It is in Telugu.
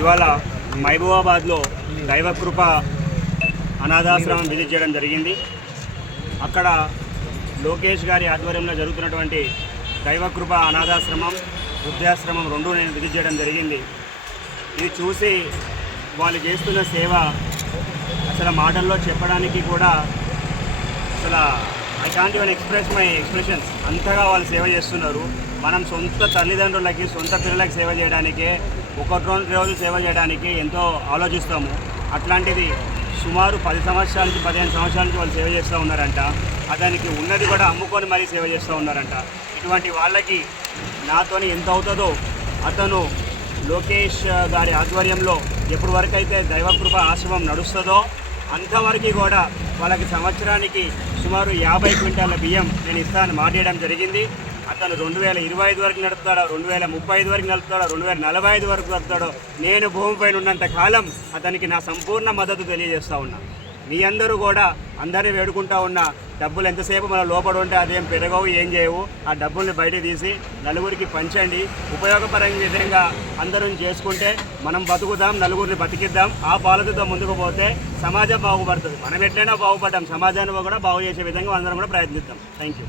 ఇవాళ మహబూబాబాద్లో దైవకృప అనాథాశ్రమం విజిట్ చేయడం జరిగింది. అక్కడ లోకేష్ గారి ఆధ్వర్యంలో జరుగుతున్నటువంటి దైవకృప అనాథాశ్రమం వృద్ధాశ్రమం రెండు నేను విజిట్ చేయడం జరిగింది. ఇది చూసి వాళ్ళు చేస్తున్న సేవ అసలు మాటల్లో చెప్పడానికి కూడా అసలు I can't even express my expressions అంతగా వాళ్ళు సేవ చేస్తున్నారు. మనం సొంత తల్లిదండ్రులకి సొంత పిల్లలకి సేవ చేయడానికే ఒక రెండు రోజులు సేవ చేయడానికి ఎంతో ఆలోచిస్తాము. అట్లాంటిది సుమారు పది సంవత్సరాల నుంచి పదిహేను సంవత్సరాల నుంచి వాళ్ళు సేవ చేస్తూ ఉన్నారంట. అతనికి ఉన్నది కూడా అమ్ముకొని మరీ సేవ చేస్తూ ఉన్నారంట. ఇటువంటి వాళ్ళకి నాతోని ఎంత అవుతుందో అతను లోకేష్ గారి ఆధ్వర్యంలో ఎప్పటి వరకు అయితే దైవకృప ఆశ్రమం నడుస్తుందో అంతవరకు కూడా వాళ్ళకి సంవత్సరానికి సుమారు యాభై క్వింటాల బియ్యం నేను ఇస్తానని మాట్లాడడం జరిగింది. అతను రెండు వేల ఇరవై ఐదు వరకు నడుపుతాడో రెండు వేల ముప్పై ఐదు వరకు నడుపుతాడో రెండు వేల నలభై ఐదు వరకు నడుపుతాడో నేను భూమిపైన ఉన్నంత కాలం అతనికి నా సంపూర్ణ మద్దతు తెలియజేస్తూ ఉన్నా. మీ అందరూ కూడా అందరినీ వేడుకుంటా ఉన్నా డబ్బులు ఎంతసేపు మన లోపల ఉంటే అదేం పెరగవు ఏం చేయవు ఆ డబ్బుల్ని బయట తీసి నలుగురికి పంచండి. ఉపయోగపరమైన విధంగా అందరం చేసుకుంటే మనం బతుకుదాం నలుగురిని బతికిద్దాం ఆ పాలనతో ముందుకు పోతే సమాజం బాగుపడుతుంది. మనం ఎట్లయినా బాగుపడ్డాం సమాజాన్ని కూడా బాగు చేసే విధంగా అందరం కూడా ప్రయత్నిద్దాం. Thank you